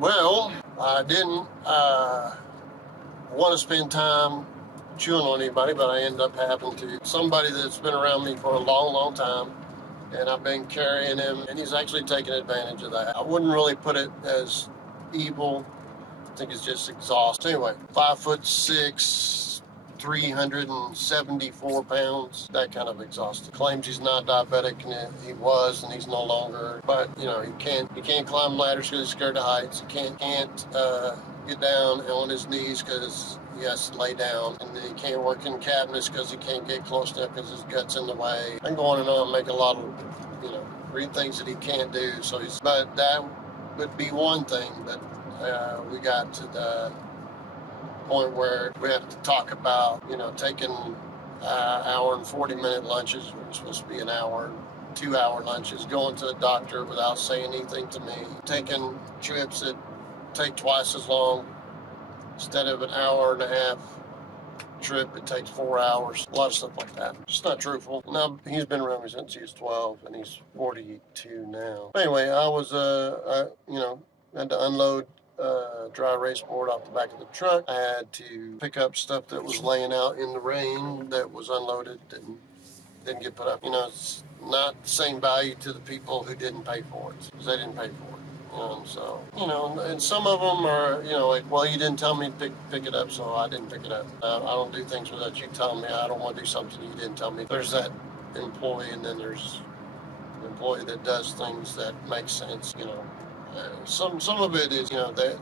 Well, I didn't want to spend time chewing on anybody, but I ended up having to. Somebody that's been around me for a long, long time, and I've been carrying him, and he's actually taking advantage of that. I wouldn't really put it as evil. I think it's just exhausting. Anyway, 5'6", 374 pounds, that kind of exhausted. Claims he's not diabetic, and he was, and he's no longer. But he can't climb ladders because he's scared of heights. He can't get down on his knees because he has to lay down, and then he can't work in cabinets because he can't get close enough because his gut's in the way. I'm going and make a lot of things that he can't do. But that would be one thing. But we got to the point where we have to talk about taking hour and 40-minute lunches. We're supposed to be an hour, 2-hour lunches, going to the doctor without saying anything to me, taking trips that take twice as long. Instead of an hour and a half trip, it takes 4 hours. A lot of stuff like that. Just not truthful. Now, he's been around me since he was 12, and he's 42 now. Anyway, I was, had to unload dry erase board off the back of the truck. I had to pick up stuff that was laying out in the rain that was unloaded and didn't get put up. It's not the same value to the people who didn't pay for it, because they didn't pay for it. And some of them are, well, you didn't tell me to pick it up, so I didn't pick it up. I don't do things without you telling me. I don't want to do something you didn't tell me. There's that employee, and then there's the employee that does things that make sense, Some of it is,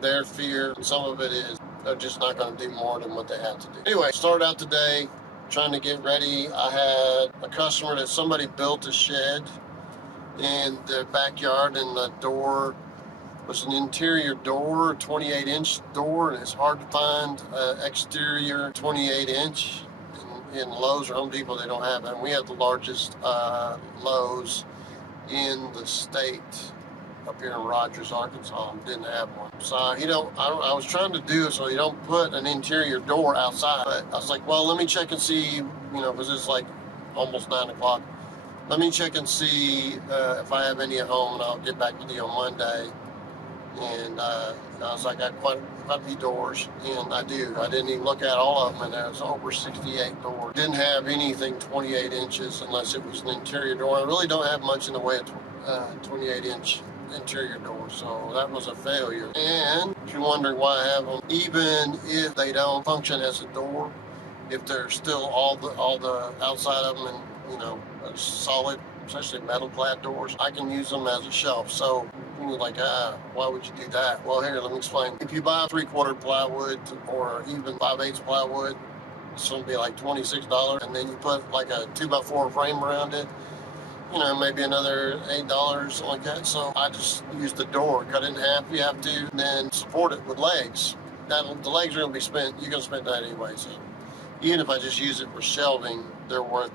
their fear, and some of it is they're just not going to do more than what they have to do. Anyway, started out today trying to get ready. I had a customer that somebody built a shed in their backyard, and the door was an interior door, 28-inch door, and it's hard to find exterior 28-inch. In Lowe's or Home Depot, they don't have it. And we have the largest Lowe's in the state up here in Rogers, Arkansas. Didn't have one. So I was trying to do it so you don't put an interior door outside. But I was like, well, let me check and see, because it's like almost 9 o'clock. Let me check and see if I have any at home, and I'll get back with you on Monday. And I was like, I got quite a few doors, and I do. I didn't even look at all of them, and there was over 68 doors. Didn't have anything 28 inches unless it was an interior door. I really don't have much in the way of 28-inch interior door, so that was a failure. And if you're wondering why I have them, even if they don't function as a door, if they're still all the outside of them and solid, especially metal clad doors, I can use them as a shelf. So you're like, why would you do that? Well, here, let me explain. If you buy 3/4 plywood or even 5/8 plywood, it's going to be like $26, and then you put like a 2x4 frame around it, maybe another $8, something like that. So I just use the door, cut it in half. You have to, and then support it with legs. The legs are going to be spent. You're going to spend that anyway. So even if I just use it for shelving, they're worth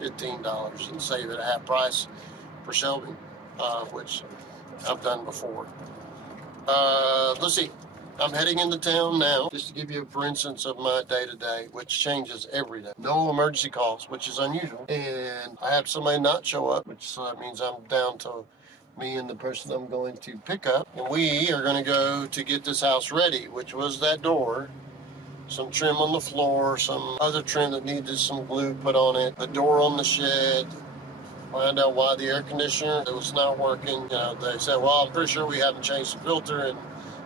$15 and save it at half price for shelving, which I've done before. Let's see. I'm heading into town now, just to give you, for instance, of my day-to-day, which changes every day. No emergency calls, which is unusual. And I have somebody not show up, which means I'm down to me and the person I'm going to pick up. And we are going to go to get this house ready, which was that door. Some trim on the floor, some other trim that needed some glue put on it, the door on the shed. Find out why the air conditioner, it was not working. They said, well, I'm pretty sure we haven't changed the filter in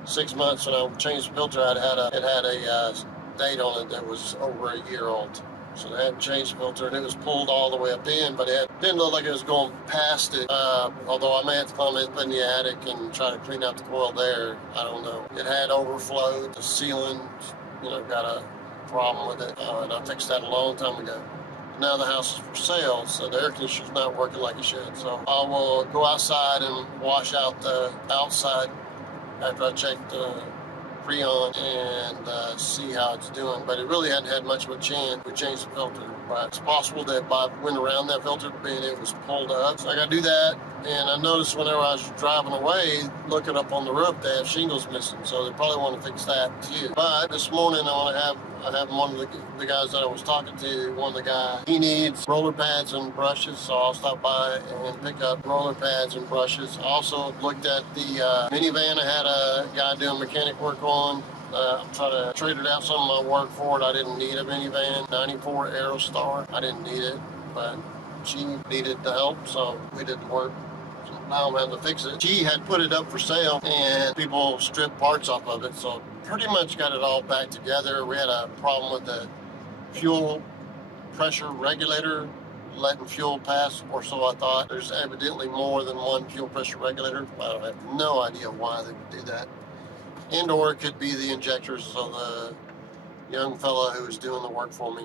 6 months. When I changed the filter, it had a date on it that was over a year old. So they hadn't changed the filter, and it was pulled all the way up in, but it didn't look like it was going past it. Although I may have to climb up in the attic and try to clean out the coil there. I don't know. It had overflowed. The ceiling, got a problem with it, and I fixed that a long time ago. Now the house is for sale, so the air conditioner's not working like it should. So I will go outside and wash out the outside after I check the Freon and see how it's doing. But it really hadn't had much of a chance. We changed the filter. But it's possible that Bob went around that filter, being it was pulled up. So I got to do that. And I noticed whenever I was driving away, looking up on the roof, they have shingles missing. So they probably want to fix that too. But this morning I have one of the guys that I was talking to, one of the guys, he needs roller pads and brushes. So I'll stop by and pick up roller pads and brushes. I also looked at the minivan. I had a guy guy doing mechanic work on. I'm trying to trade it out some of my work for it. I didn't need a minivan, 94 Aerostar. I didn't need it, but she needed the help, so we did the work. So now I'm having to fix it. She had put it up for sale, and people stripped parts off of it, so pretty much got it all back together. We had a problem with the fuel pressure regulator letting fuel pass, or so I thought. There's evidently more than one fuel pressure regulator. I have no idea why they would do that. And or it could be the injectors. So the young fella who was doing the work for me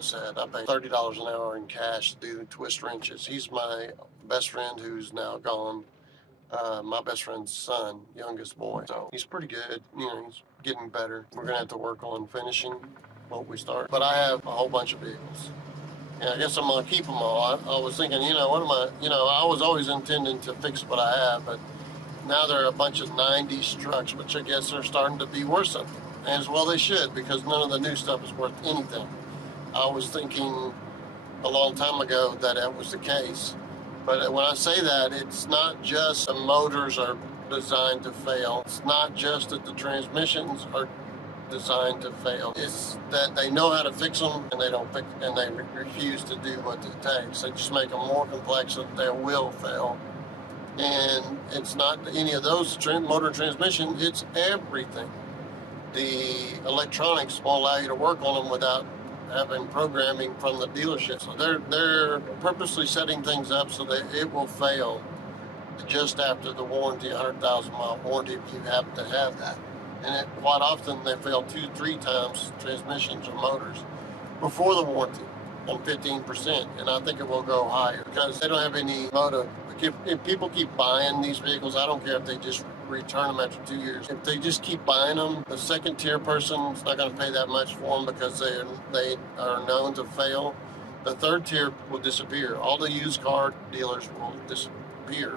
said I paid $30 an hour in cash to do twist wrenches. He's my best friend who's now gone. My best friend's son, youngest boy. So he's pretty good. You know, he's getting better. We're gonna have to work on finishing what we start. But I have a whole bunch of vehicles. And I guess I'm gonna keep them all. I was thinking, what am I, I was always intending to fix what I have, but now there are a bunch of 90s trucks, which I guess are starting to be worth something. As well they should, because none of the new stuff is worth anything. I was thinking a long time ago that was the case. But when I say that, it's not just the motors are designed to fail. It's not just that the transmissions are designed to fail. It's that they know how to fix them and they don't fix, and they refuse to do what it takes. They just make them more complex so that they will fail. And it's not any of those motor transmission, it's everything. The electronics won't allow you to work on them without having programming from the dealership. So they're purposely setting things up so that it will fail just after the warranty, 100,000 mile warranty, if you happen to have that. And quite often they fail 2-3 times, transmissions or motors, before the warranty on 15%. And I think it will go higher because they don't have any motive. If people keep buying these vehicles, I don't care if they just return them after 2 years. If they just keep buying them, the second tier person's not going to pay that much for them because they are known to fail. The third tier will disappear. All the used car dealers will disappear.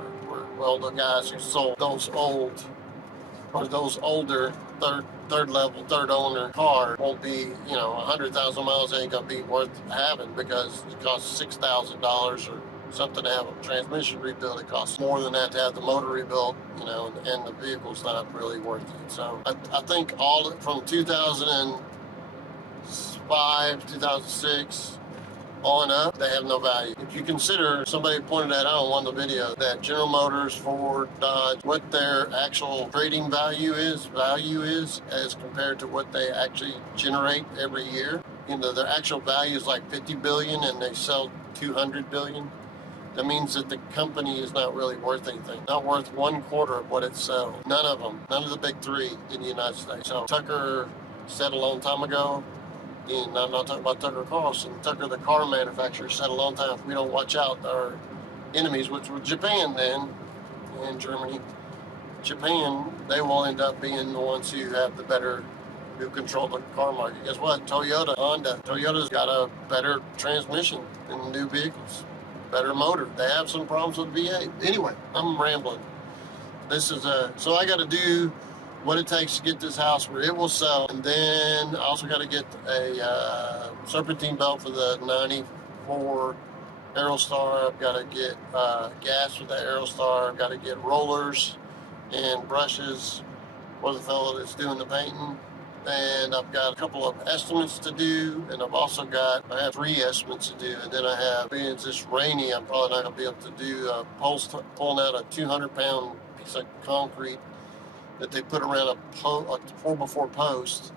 Well, the guys who sold those old or those older third level, third owner car won't be, 100,000 miles ain't gonna be worth having because it costs $6,000 or something to have a transmission rebuilt. It costs more than that to have the motor rebuilt, and the vehicle's not really worth it. So I think all from 2005, 2006 on up, they have no value. If you consider, somebody pointed that out on one of the videos, that General Motors, Ford, Dodge, what their actual trading value is as compared to what they actually generate every year. Their actual value is like 50 billion and they sell 200 billion. That means that the company is not really worth anything. Not worth 1/4 of what it sells. None of them. None of the big three in the United States. So Tucker said a long time ago, and I'm not talking about Tucker Carlson. Tucker, the car manufacturer, said a long time, if we don't watch out, our enemies, which were Japan then, and Germany, Japan, they will end up being the ones who control the car market. Guess what? Toyota's got a better transmission in new vehicles, better motor. They have some problems with V8. Anyway, I'm rambling. So I got to do what it takes to get this house where it will sell, and then I also got to get a serpentine belt for the 94 Aerostar. I've got to get gas for the Aerostar. I've got to get rollers and brushes for the fellow that's doing the painting, and I've got a couple of estimates to do, and I have 3 estimates to do, and then I have, being it's this rainy, I'm probably not going to be able to do pulling out a 200-pound piece of concrete that they put around a 4x4 post,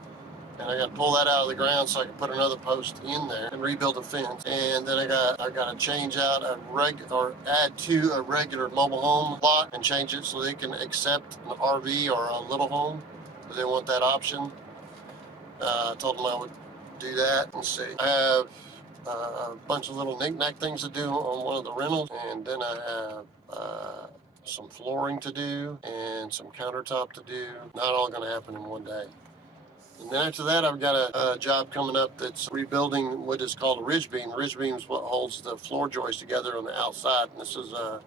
and I got to pull that out of the ground so I can put another post in there and rebuild a fence. And then I got to change out add to a regular mobile home lot and change it so they can accept an RV or a little home, because they want that option. I told them I would do that and see. I have a bunch of little knick-knack things to do on one of the rentals, and then I have some flooring to do and some countertop to do. Not all going to happen in one day. And then after that, I've got a job coming up that's rebuilding what is called a ridge beam. Ridge beam is what holds the floor joists together on the outside. And this is a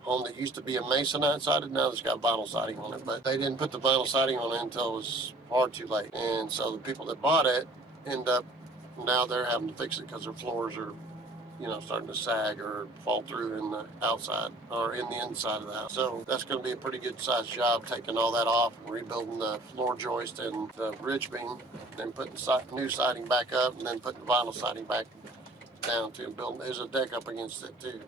home that used to be a masonite sided. Now it's got vinyl siding on it, but they didn't put the vinyl siding on it until it was far too late. And so the people that bought it now they're having to fix it because their floors are starting to sag or fall through in the outside or in the inside of the house. So that's going to be a pretty good sized job, taking all that off and rebuilding the floor joist and the ridge beam, then putting new siding back up, and then putting vinyl siding back down too. Building, there's a deck up against it too,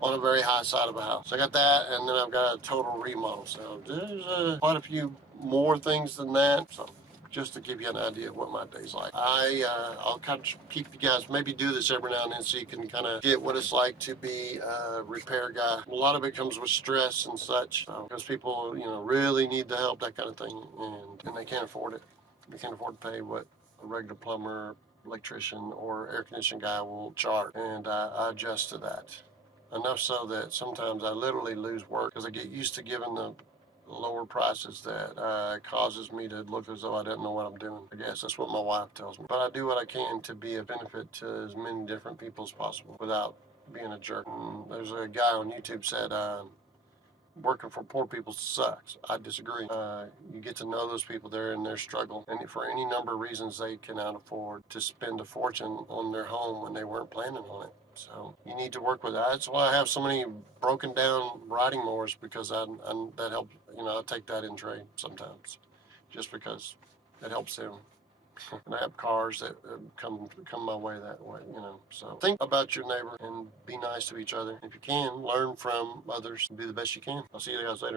on a very high side of a house. So I got that, and then I've got a total remodel. So there's quite a few more things than that. So just to give you an idea of what my day's like. I'll kind of keep you guys, maybe do this every now and then so you can kind of get what it's like to be a repair guy. A lot of it comes with stress and such, because people, really need the help, that kind of thing, and they can't afford it. They can't afford to pay what a regular plumber, electrician, or air conditioning guy will charge, and I adjust to that. Enough so that sometimes I literally lose work because I get used to giving the lower prices that causes me to look as though I didn't know what I'm doing. I guess that's what my wife tells me. But I do what I can to be a benefit to as many different people as possible without being a jerk. And there's a guy on YouTube said, working for poor people sucks. I disagree. You get to know those people there in their struggle, and for any number of reasons they cannot afford to spend a fortune on their home when they weren't planning on it. So you need to work with that. That's why I have so many broken down riding mowers, because that helps. I take that in trade sometimes, just because it helps them. And I have cars that come my way that way. So think about your neighbor and be nice to each other. If you can, learn from others and do the best you can. I'll see you guys later.